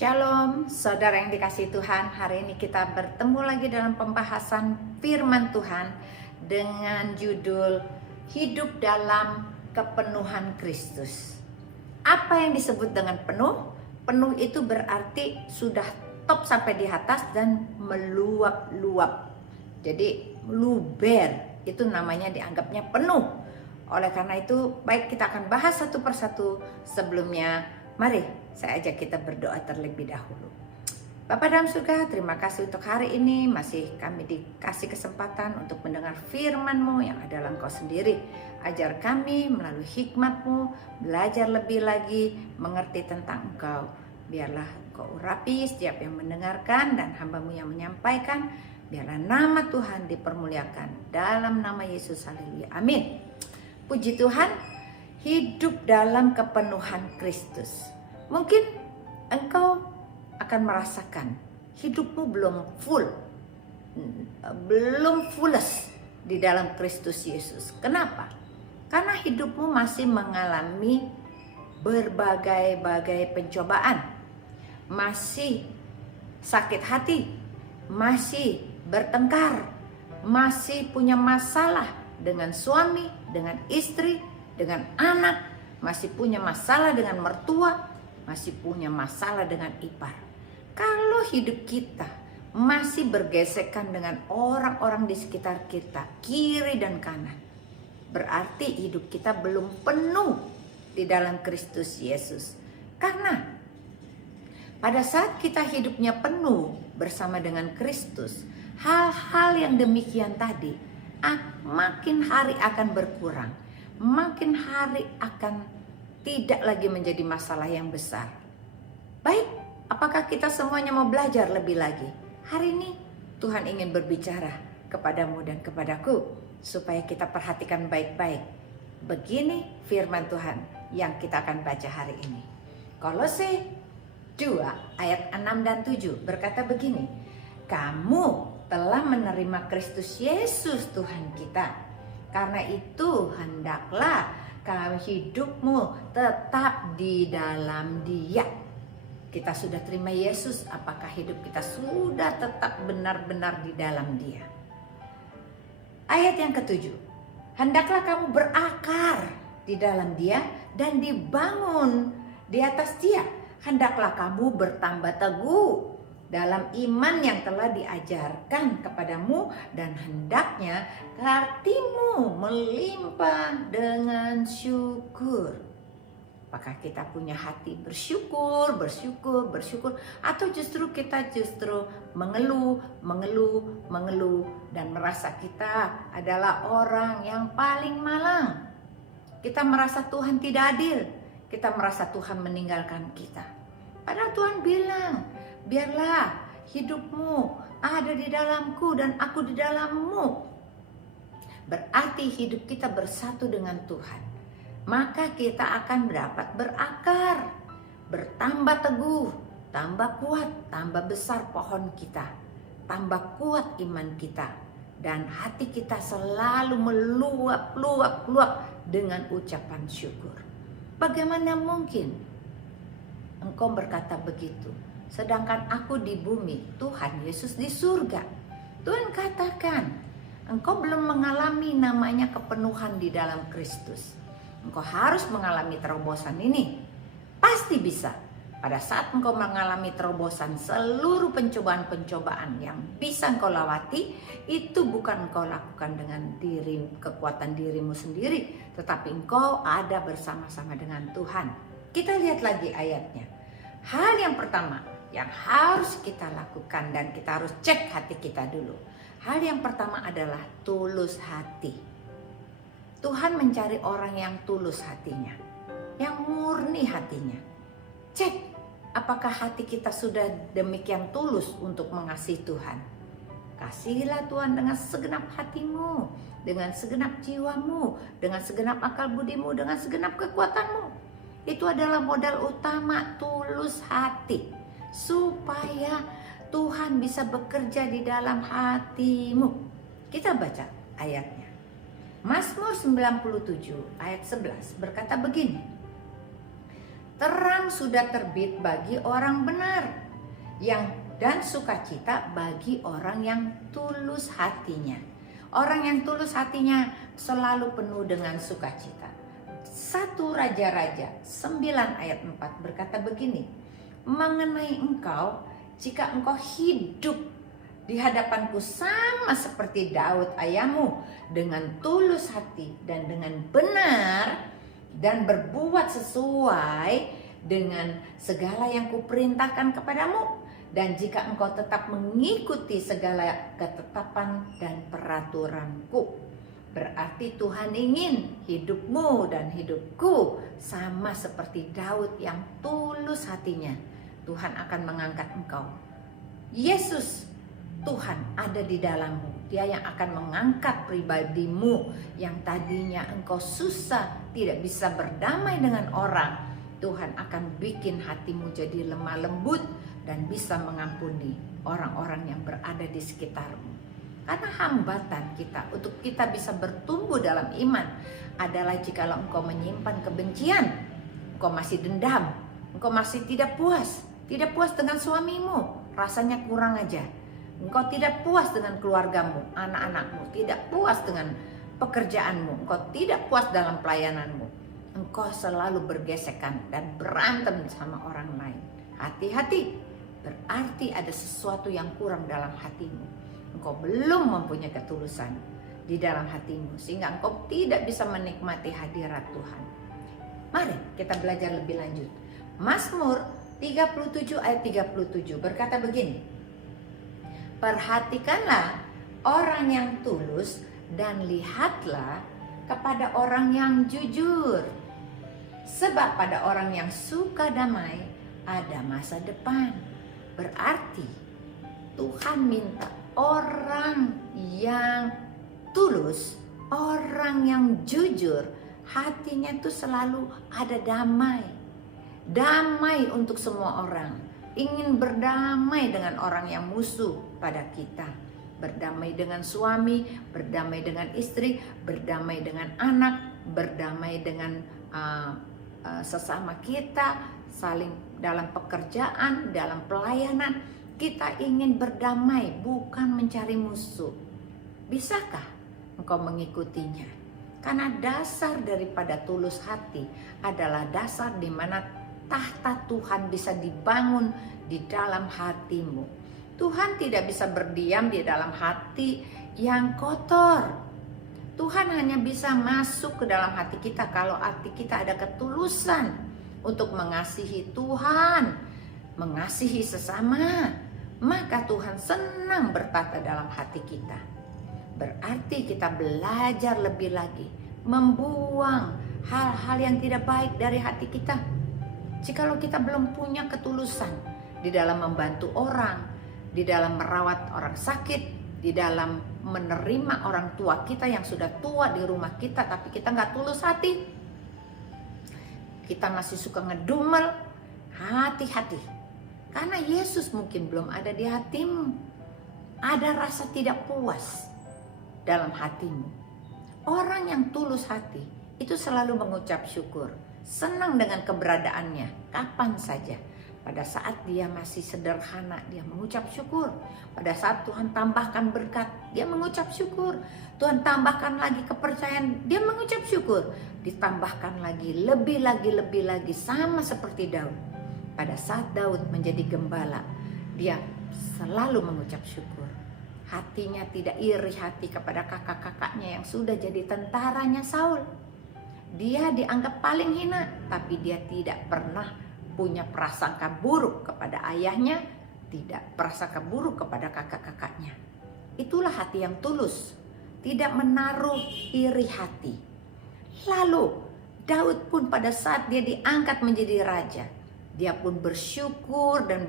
Shalom, saudara yang dikasihi Tuhan. Hari ini kita bertemu lagi dalam pembahasan firman Tuhan dengan judul Hidup dalam Kepenuhan Kristus. Apa yang disebut dengan penuh? Penuh itu berarti sudah top sampai di atas dan meluap-luap. Jadi luber itu namanya dianggapnya penuh. Oleh karena itu, baik kita akan bahas satu persatu. Sebelumnya, mari saya ajak kita berdoa terlebih dahulu. Bapa dalam surga, terima kasih untuk hari ini. Masih kami dikasih kesempatan untuk mendengar firman-Mu yang adalah Engkau sendiri. Ajar kami melalui hikmat-Mu, belajar lebih lagi, mengerti tentang Engkau. Biarlah Engkau urapi setiap yang mendengarkan dan hamba-Mu yang menyampaikan. Biarlah nama Tuhan dipermuliakan. Dalam nama Yesus, haleluya. Amin. Puji Tuhan, hidup dalam kepenuhan Kristus. Mungkin engkau akan merasakan hidupmu belum fullest di dalam Kristus Yesus. Kenapa? Karena hidupmu masih mengalami berbagai-bagai pencobaan, masih sakit hati, masih bertengkar, masih punya masalah dengan suami, dengan istri, dengan anak, masih punya masalah dengan mertua, masih punya masalah dengan ipar. Kalau hidup kita masih bergesekan dengan orang-orang di sekitar kita, kiri dan kanan, berarti hidup kita belum penuh di dalam Kristus Yesus. Karena pada saat kita hidupnya penuh bersama dengan Kristus, hal-hal yang demikian tadi makin hari akan berkurang, makin hari akan tidak lagi menjadi masalah yang besar. Baik, apakah kita semuanya mau belajar lebih lagi? Hari ini Tuhan ingin berbicara kepadamu dan kepadaku supaya kita perhatikan baik-baik. Begini firman Tuhan yang kita akan baca hari ini. Kolose 2 ayat 6 dan 7 berkata begini. Kamu telah menerima Kristus Yesus Tuhan kita. Karena itu hendaklah hidupmu tetap di dalam Dia. Kita sudah terima Yesus, apakah hidup kita sudah tetap benar-benar di dalam Dia? Ayat yang ketujuh. Hendaklah kamu berakar di dalam Dia dan dibangun di atas Dia. Hendaklah kamu bertambah teguh dalam iman yang telah diajarkan kepadamu, dan hendaknya hatimu melimpah dengan syukur. Apakah kita punya hati bersyukur, atau justru kita mengeluh, dan merasa kita adalah orang yang paling malang. Kita merasa Tuhan tidak adil, kita merasa Tuhan meninggalkan kita. Padahal Tuhan bilang, biarlah hidupmu ada di dalamku dan aku di dalammu. Berarti hidup kita bersatu dengan Tuhan. Maka kita akan dapat berakar, bertambah teguh, tambah kuat, tambah besar pohon kita, tambah kuat iman kita, dan hati kita selalu meluap dengan ucapan syukur. Bagaimana mungkin engkau berkata begitu, sedangkan aku di bumi, Tuhan Yesus di surga? Tuhan katakan, engkau belum mengalami namanya kepenuhan di dalam Kristus. Engkau harus mengalami terobosan ini. Pasti bisa. Pada saat engkau mengalami terobosan, seluruh pencobaan-pencobaan yang bisa engkau lewati, itu bukan engkau lakukan dengan kekuatan dirimu sendiri, tetapi engkau ada bersama-sama dengan Tuhan. Kita lihat lagi ayatnya. Hal yang pertama yang harus kita lakukan, dan kita harus cek hati kita dulu. Hal yang pertama adalah tulus hati. Tuhan mencari orang yang tulus hatinya, yang murni hatinya. Cek apakah hati kita sudah demikian tulus untuk mengasihi Tuhan. Kasihilah Tuhan dengan segenap hatimu, dengan segenap jiwamu, dengan segenap akal budimu, dengan segenap kekuatanmu. Itu adalah modal utama, tulus hati, supaya Tuhan bisa bekerja di dalam hatimu. Kita baca ayatnya. Mazmur 97 ayat 11 berkata begini. Terang sudah terbit bagi orang benar, dan sukacita bagi orang yang tulus hatinya. Orang yang tulus hatinya selalu penuh dengan sukacita. 1 Raja-Raja 9 ayat 4 berkata begini, mengenai engkau, jika engkau hidup di hadapanku sama seperti Daud ayahmu, dengan tulus hati dan dengan benar, dan berbuat sesuai dengan segala yang kuperintahkan kepadamu, dan jika engkau tetap mengikuti segala ketetapan dan peraturanku. Berarti Tuhan ingin hidupmu dan hidupku sama seperti Daud yang tulus hatinya. Tuhan akan mengangkat engkau. Yesus Tuhan ada di dalammu. Dia yang akan mengangkat pribadimu yang tadinya engkau susah, tidak bisa berdamai dengan orang. Tuhan akan bikin hatimu jadi lemah lembut dan bisa mengampuni orang-orang yang berada di sekitarmu. Karena hambatan kita untuk kita bisa bertumbuh dalam iman adalah jikalau engkau menyimpan kebencian, engkau masih dendam, engkau masih tidak puas dengan suamimu, rasanya kurang aja. Engkau tidak puas dengan keluargamu, anak-anakmu, tidak puas dengan pekerjaanmu, engkau tidak puas dalam pelayananmu. Engkau selalu bergesekan dan berantem sama orang lain. Hati-hati, berarti ada sesuatu yang kurang dalam hatimu. Engkau belum mempunyai ketulusan di dalam hatimu, sehingga engkau tidak bisa menikmati hadirat Tuhan. Mari kita belajar lebih lanjut. Mazmur 37 ayat 37 berkata begini, perhatikanlah orang yang tulus dan lihatlah kepada orang yang jujur. Sebab pada orang yang suka damai ada masa depan. Berarti Tuhan minta orang yang tulus, orang yang jujur, hatinya tuh selalu ada damai. Damai untuk semua orang. Ingin berdamai dengan orang yang musuh pada kita, berdamai dengan suami, berdamai dengan istri, berdamai dengan anak, berdamai dengan sesama kita, saling dalam pekerjaan, dalam pelayanan. Kita ingin berdamai, bukan mencari musuh. Bisakah engkau mengikutinya? Karena dasar daripada tulus hati adalah dasar di mana tahta Tuhan bisa dibangun di dalam hatimu. Tuhan tidak bisa berdiam di dalam hati yang kotor. Tuhan hanya bisa masuk ke dalam hati kita kalau hati kita ada ketulusan untuk mengasihi Tuhan, mengasihi sesama. Maka Tuhan senang bertata dalam hati kita. Berarti kita belajar lebih lagi, membuang hal-hal yang tidak baik dari hati kita. Jikalau kita belum punya ketulusan di dalam membantu orang, di dalam merawat orang sakit, di dalam menerima orang tua kita yang sudah tua di rumah kita, tapi kita nggak tulus hati, kita masih suka ngedumel, hati-hati. Karena Yesus mungkin belum ada di hatimu. Ada rasa tidak puas dalam hatimu. Orang yang tulus hati itu selalu mengucap syukur. Senang dengan keberadaannya kapan saja. Pada saat dia masih sederhana, dia mengucap syukur. Pada saat Tuhan tambahkan berkat, dia mengucap syukur. Tuhan tambahkan lagi kepercayaan, dia mengucap syukur. Ditambahkan lagi, lebih lagi, sama seperti Daud. Pada saat Daud menjadi gembala, dia selalu mengucap syukur. Hatinya tidak iri hati kepada kakak-kakaknya yang sudah jadi tentaranya Saul. Dia dianggap paling hina, tapi dia tidak pernah punya prasangka buruk kepada ayahnya, tidak prasangka buruk kepada kakak-kakaknya. Itulah hati yang tulus, tidak menaruh iri hati. Lalu Daud pun pada saat dia diangkat menjadi raja, dia pun bersyukur dan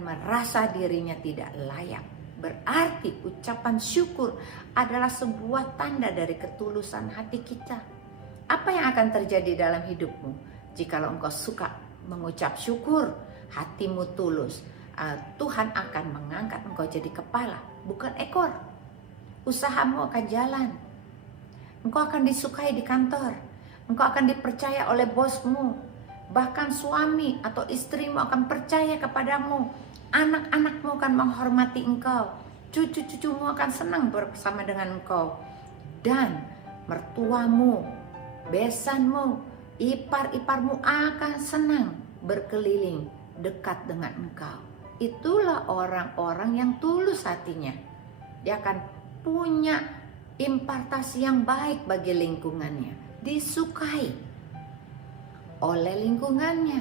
merasa dirinya tidak layak. Berarti ucapan syukur adalah sebuah tanda dari ketulusan hati kita. Apa yang akan terjadi dalam hidupmu jikalau engkau suka mengucap syukur, hatimu tulus? Tuhan akan mengangkat engkau jadi kepala, bukan ekor. Usahamu akan jalan. Engkau akan disukai di kantor. Engkau akan dipercaya oleh bosmu. Bahkan suami atau istrimu akan percaya kepadamu. Anak-anakmu akan menghormati engkau. Cucu-cucumu akan senang bersama dengan engkau. Dan mertuamu, besanmu, ipar-iparmu akan senang berkeliling dekat dengan engkau. Itulah orang-orang yang tulus hatinya. Dia akan punya impartasi yang baik bagi lingkungannya. Disukai oleh lingkungannya,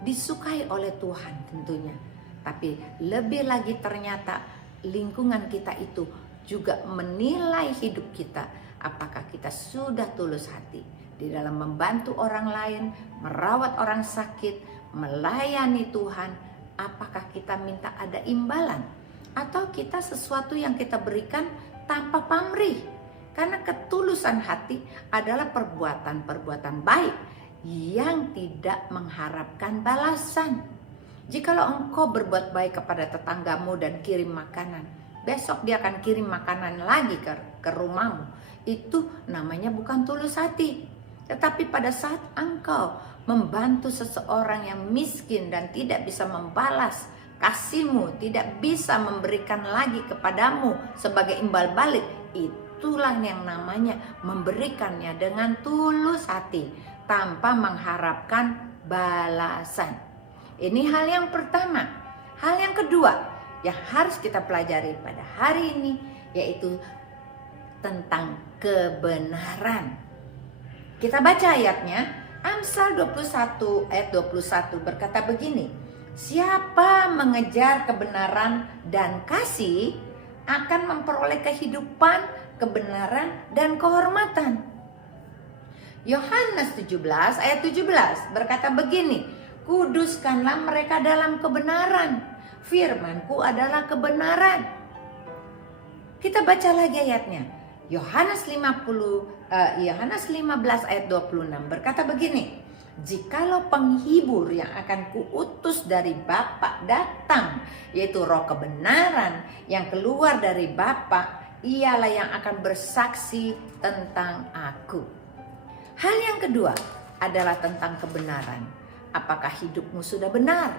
disukai oleh Tuhan tentunya. Tapi lebih lagi ternyata lingkungan kita itu juga menilai hidup kita. Apakah kita sudah tulus hati di dalam membantu orang lain, merawat orang sakit, melayani Tuhan. Apakah kita minta ada imbalan? Atau kita sesuatu yang kita berikan tanpa pamrih? Karena ketulusan hati adalah perbuatan-perbuatan baik yang tidak mengharapkan balasan. Jikalau engkau berbuat baik kepada tetanggamu dan kirim makanan, besok dia akan kirim makanan lagi ke rumahmu. Itu namanya bukan tulus hati. Tetapi pada saat engkau membantu seseorang yang miskin dan tidak bisa membalas kasihmu, tidak bisa memberikan lagi kepadamu sebagai imbal balik, itulah yang namanya memberikannya dengan tulus hati tanpa mengharapkan balasan. Ini hal yang pertama. Hal yang kedua yang harus kita pelajari pada hari ini yaitu tentang kebenaran. Kita baca ayatnya. Amsal 21 ayat 21 berkata begini, siapa mengejar kebenaran dan kasih akan memperoleh kehidupan, kebenaran, dan kehormatan. Yohanes 17 ayat 17 berkata begini, kuduskanlah mereka dalam kebenaran, firman-Ku adalah kebenaran. Kita baca lagi ayatnya. Yohanes 15 ayat 26 berkata begini, jikalau penghibur yang akan kuutus dari Bapa datang, yaitu roh kebenaran yang keluar dari Bapa, ialah yang akan bersaksi tentang aku. Hal yang kedua adalah tentang kebenaran. Apakah hidupmu sudah benar?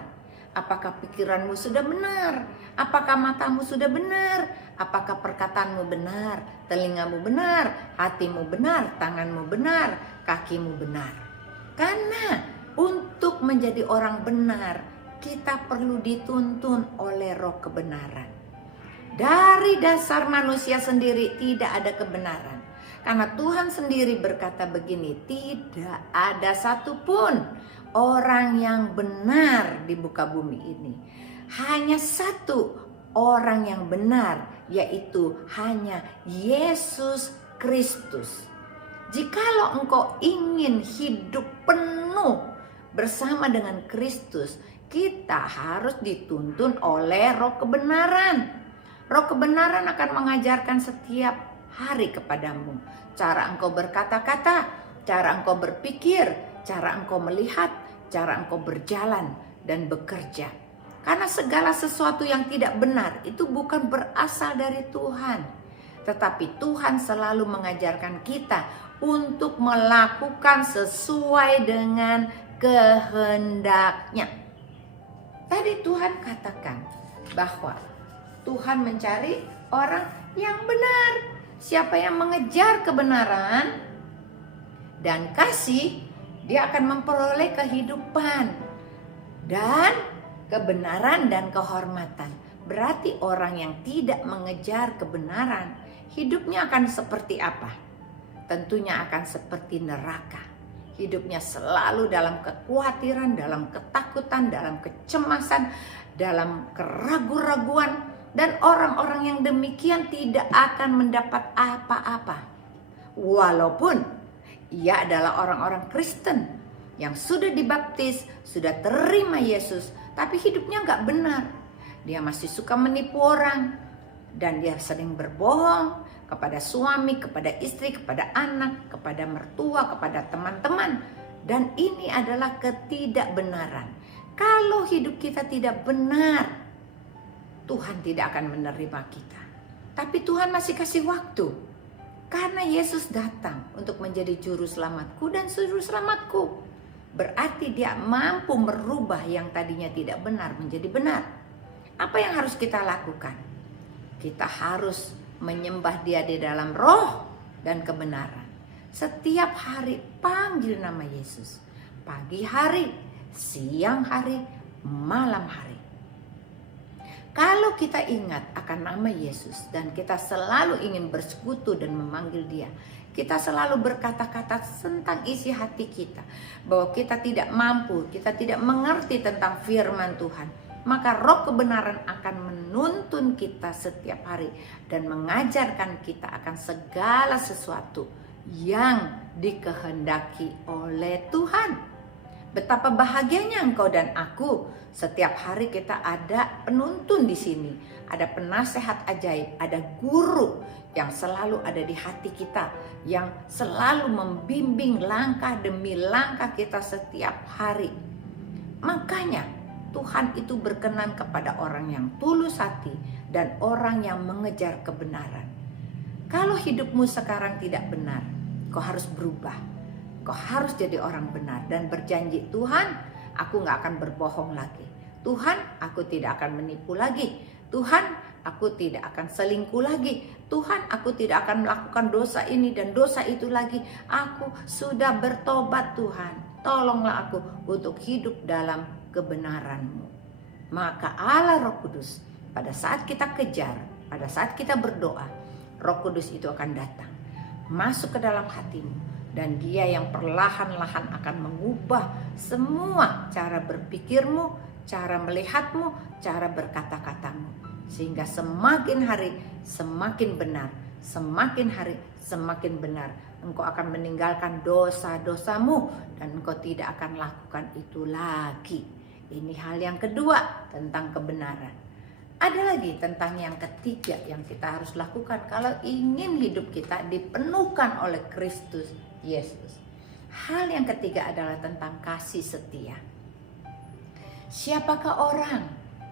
Apakah pikiranmu sudah benar? Apakah matamu sudah benar? Apakah perkataanmu benar? Telingamu benar? Hatimu benar? Tanganmu benar? Kakimu benar? Karena untuk menjadi orang benar, kita perlu dituntun oleh roh kebenaran. Dari dasar manusia sendiri tidak ada kebenaran. Karena Tuhan sendiri berkata begini, tidak ada satupun orang yang benar di muka bumi ini. Hanya satu orang yang benar, yaitu hanya Yesus Kristus. Jikalau engkau ingin hidup penuh bersama dengan Kristus, kita harus dituntun oleh roh kebenaran. Roh kebenaran akan mengajarkan setiap hari kepadamu cara engkau berkata-kata, cara engkau berpikir, cara engkau melihat, cara engkau berjalan dan bekerja. Karena segala sesuatu yang tidak benar itu bukan berasal dari Tuhan. Tetapi Tuhan selalu mengajarkan kita untuk melakukan sesuai dengan kehendaknya. Tadi Tuhan katakan bahwa Tuhan mencari orang yang benar. Siapa yang mengejar kebenaran dan kasih, dia akan memperoleh kehidupan dan kebenaran dan kehormatan. Berarti orang yang tidak mengejar kebenaran, hidupnya akan seperti apa? Tentunya akan seperti neraka. Hidupnya selalu dalam kekhawatiran, dalam ketakutan, dalam kecemasan, dalam keraguan-raguan. Dan orang-orang yang demikian tidak akan mendapat apa-apa. Walaupun ia adalah orang-orang Kristen yang sudah dibaptis, sudah terima Yesus, tapi hidupnya gak benar. Dia masih suka menipu orang, dan dia sering berbohong kepada suami, kepada istri, kepada anak, kepada mertua, kepada teman-teman. Dan ini adalah ketidakbenaran. Kalau hidup kita tidak benar, Tuhan tidak akan menerima kita. Tapi Tuhan masih kasih waktu. Karena Yesus datang untuk menjadi juru selamatku dan juru selamatku. berarti dia mampu merubah yang tadinya tidak benar menjadi benar. Apa yang harus kita lakukan? Kita harus menyembah dia di dalam roh dan kebenaran. Setiap hari panggil nama Yesus. Pagi hari, siang hari, malam hari. Kalau kita ingat akan nama Yesus dan kita selalu ingin bersekutu dan memanggil dia, kita selalu berkata-kata tentang isi hati kita, bahwa kita tidak mampu, kita tidak mengerti tentang firman Tuhan, maka roh kebenaran akan menuntun kita setiap hari dan mengajarkan kita akan segala sesuatu yang dikehendaki oleh Tuhan. Betapa bahagianya engkau dan aku, setiap hari kita ada penuntun di sini, ada penasehat ajaib, ada guru yang selalu ada di hati kita, yang selalu membimbing langkah demi langkah kita setiap hari. Makanya Tuhan itu berkenan kepada orang yang tulus hati dan orang yang mengejar kebenaran. Kalau hidupmu sekarang tidak benar, kau harus berubah. Kau harus jadi orang benar dan berjanji, Tuhan, aku gak akan berbohong lagi. Tuhan, aku tidak akan menipu lagi. Tuhan, aku tidak akan selingkuh lagi. Tuhan, aku tidak akan melakukan dosa ini dan dosa itu lagi. Aku sudah bertobat, Tuhan. Tolonglah aku untuk hidup dalam kebenaran-Mu. Maka Allah Roh Kudus, pada saat kita kejar, pada saat kita berdoa, Roh Kudus itu akan datang, masuk ke dalam hatimu. Dan dia yang perlahan-lahan akan mengubah semua cara berpikirmu, cara melihatmu, cara berkata-katamu. Sehingga semakin hari semakin benar, semakin hari semakin benar. Engkau akan meninggalkan dosa-dosamu dan engkau tidak akan lakukan itu lagi. Ini hal yang kedua tentang kebenaran. Ada lagi tentang yang ketiga yang kita harus lakukan kalau ingin hidup kita dipenuhkan oleh Kristus Yesus. Hal yang ketiga adalah tentang kasih setia. Siapakah orang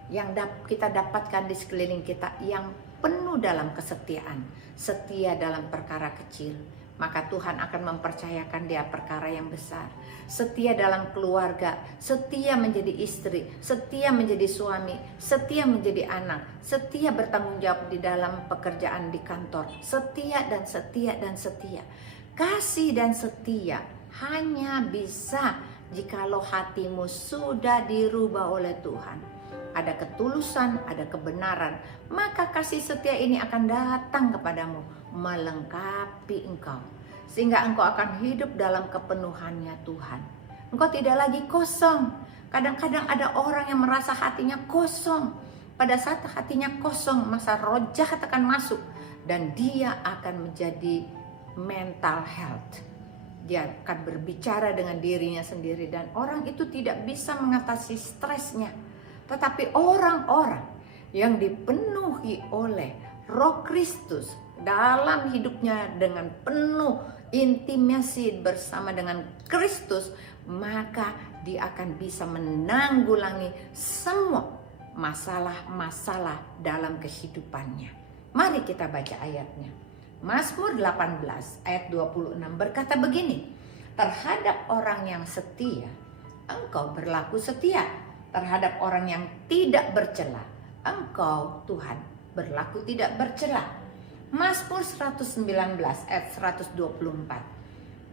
yang kita dapatkan di sekeliling kita yang penuh dalam kesetiaan, setia dalam perkara kecil, maka Tuhan akan mempercayakan dia perkara yang besar. Setia dalam keluarga, setia menjadi istri, setia menjadi suami, setia menjadi anak, setia bertanggung jawab di dalam pekerjaan di kantor, setia dan setia dan setia. Kasih dan setia hanya bisa jikalau hatimu sudah dirubah oleh Tuhan. Ada ketulusan, ada kebenaran, maka kasih setia ini akan datang kepadamu, melengkapi engkau. Sehingga engkau akan hidup dalam kepenuhannya Tuhan. Engkau tidak lagi kosong. Kadang-kadang ada orang yang merasa hatinya kosong. Pada saat hatinya kosong, masa roh jahat akan masuk. Dan dia akan menjadi mental health. Dia akan berbicara dengan dirinya sendiri. Dan orang itu tidak bisa mengatasi stresnya. Tetapi orang-orang yang dipenuhi oleh Roh Kristus dalam hidupnya dengan penuh intimasi bersama dengan Kristus, maka dia akan bisa menanggulangi semua masalah-masalah dalam kehidupannya. Mari kita baca ayatnya. Mazmur 18 ayat 26 berkata begini, terhadap orang yang setia, engkau berlaku setia. Terhadap orang yang tidak bercela, engkau Tuhan berlaku tidak bercela. Mazmur 119 ayat 124.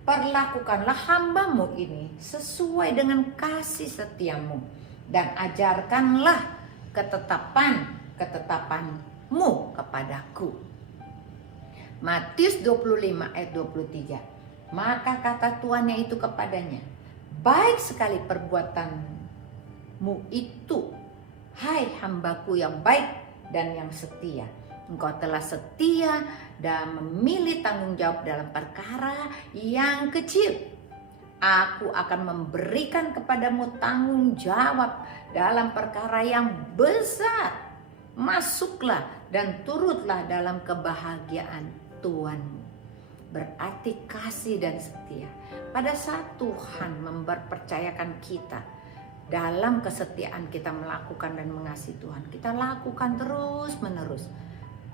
Perlakukanlah hambamu ini sesuai dengan kasih setiamu dan ajarkanlah ketetapanmu kepadaku. Matius 25 ayat 23. Maka kata tuannya itu kepadanya, baik sekali perbuatanmu itu, hai hambaku yang baik dan yang setia. Engkau telah setia dan memilih tanggung jawab dalam perkara yang kecil. Aku akan memberikan kepadamu tanggung jawab dalam perkara yang besar. Masuklah dan turutlah dalam kebahagiaan Tuhanmu. Berarti kasih dan setia. Pada saat Tuhan mempercayakan kita, dalam kesetiaan kita melakukan dan mengasihi Tuhan, kita lakukan terus menerus.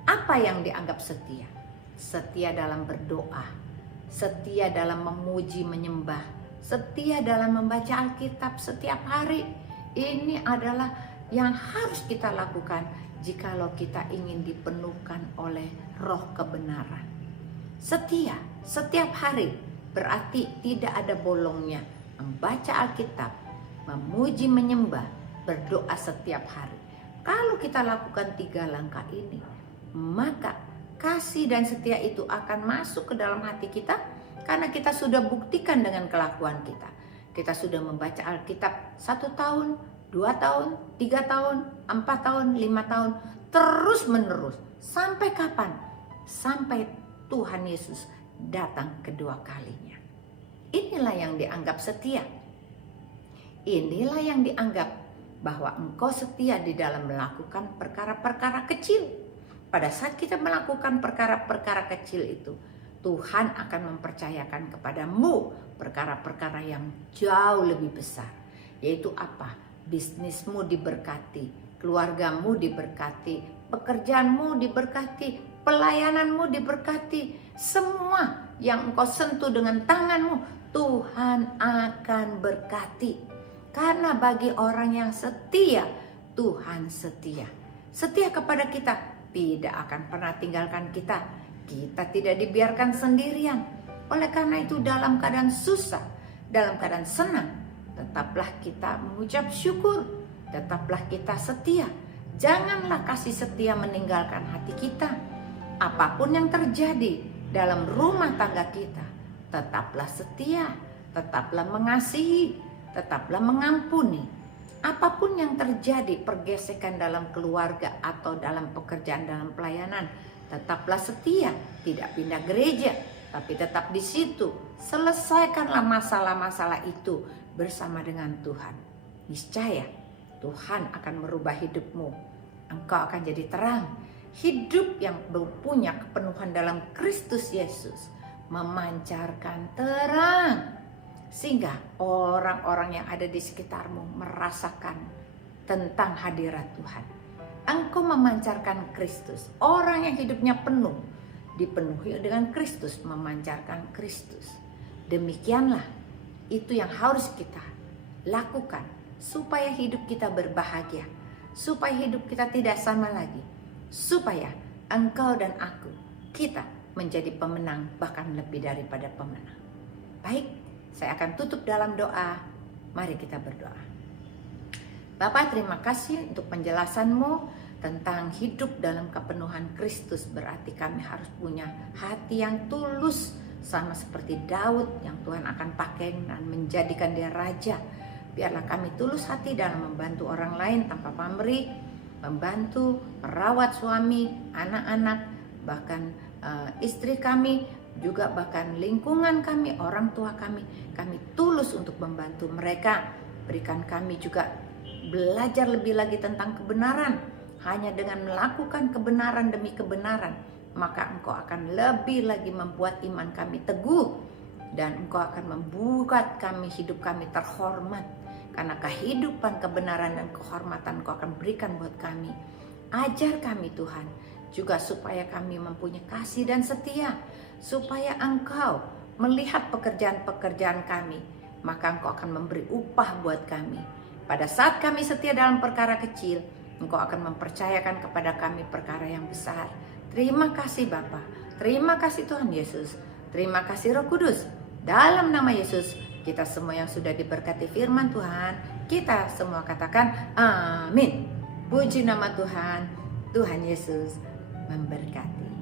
Apa yang dianggap setia? Setia dalam berdoa, setia dalam memuji menyembah, setia dalam membaca Alkitab setiap hari. Ini adalah yang harus kita lakukan jikalau kita ingin dipenuhkan oleh roh kebenaran. Setia setiap hari berarti tidak ada bolongnya. Membaca Alkitab, memuji, menyembah, berdoa setiap hari. Kalau kita lakukan 3 langkah ini, maka kasih dan setia itu akan masuk ke dalam hati kita, karena kita sudah buktikan dengan kelakuan kita. Kita sudah membaca Alkitab 1 tahun, 2 tahun, 3 tahun, 4 tahun, 5 tahun, terus menerus. Sampai kapan? Sampai Tuhan Yesus datang kedua kalinya. Inilah yang dianggap setia. Inilah yang dianggap bahwa engkau setia di dalam melakukan perkara-perkara kecil. Pada saat kita melakukan perkara-perkara kecil itu, Tuhan akan mempercayakan kepadamu perkara-perkara yang jauh lebih besar. Yaitu apa? Bisnismu diberkati, keluargamu diberkati, pekerjaanmu diberkati, pelayananmu diberkati. Semua yang engkau sentuh dengan tanganmu, Tuhan akan berkati. Karena bagi orang yang setia, Tuhan setia. Setia kepada kita, tidak akan pernah tinggalkan kita. Kita tidak dibiarkan sendirian. Oleh karena itu, dalam keadaan susah, dalam keadaan senang, tetaplah kita mengucap syukur. Tetaplah kita setia. Janganlah kasih setia meninggalkan hati kita. Apapun yang terjadi dalam rumah tangga kita, tetaplah setia, tetaplah mengasihi, tetaplah mengampuni. Apapun yang terjadi, pergesekan dalam keluarga atau dalam pekerjaan, dalam pelayanan, tetaplah setia, tidak pindah gereja, tapi tetap di situ. Selesaikanlah masalah-masalah itu bersama dengan Tuhan. Niscaya Tuhan akan merubah hidupmu. Engkau akan jadi terang. Hidup yang punya kepenuhan dalam Kristus Yesus memancarkan terang, sehingga orang-orang yang ada di sekitarmu merasakan tentang hadirat Tuhan. Engkau memancarkan Kristus. Orang yang hidupnya penuh, dipenuhi dengan Kristus, memancarkan Kristus. Demikianlah itu yang harus kita lakukan supaya hidup kita berbahagia, supaya hidup kita tidak sama lagi, supaya engkau dan aku, kita menjadi pemenang, bahkan lebih daripada pemenang. Baik, saya akan tutup dalam doa. Mari kita berdoa. Bapa, terima kasih untuk penjelasanmu tentang hidup dalam kepenuhan Kristus. Berarti kami harus punya hati yang tulus, sama seperti Daud yang Tuhan akan pakai dan menjadikan dia raja. Biarlah kami tulus hati dalam membantu orang lain tanpa pamrih, membantu, merawat suami, anak-anak, bahkan istri kami, juga bahkan lingkungan kami, orang tua kami. Kami tulus untuk membantu mereka. Berikan kami juga belajar lebih lagi tentang kebenaran. Hanya dengan melakukan kebenaran demi kebenaran, maka engkau akan lebih lagi membuat iman kami teguh, dan engkau akan membuat kami, hidup kami terhormat. Karena kehidupan, kebenaran, dan kehormatan engkau akan berikan buat kami. Ajar kami Tuhan, juga supaya kami mempunyai kasih dan setia, supaya engkau melihat pekerjaan-pekerjaan kami, maka engkau akan memberi upah buat kami. Pada saat kami setia dalam perkara kecil, engkau akan mempercayakan kepada kami perkara yang besar. Terima kasih Bapa, terima kasih Tuhan Yesus, terima kasih Roh Kudus. Dalam nama Yesus, kita semua yang sudah diberkati firman Tuhan, kita semua katakan amin. Puji nama Tuhan, Tuhan Yesus memberkati.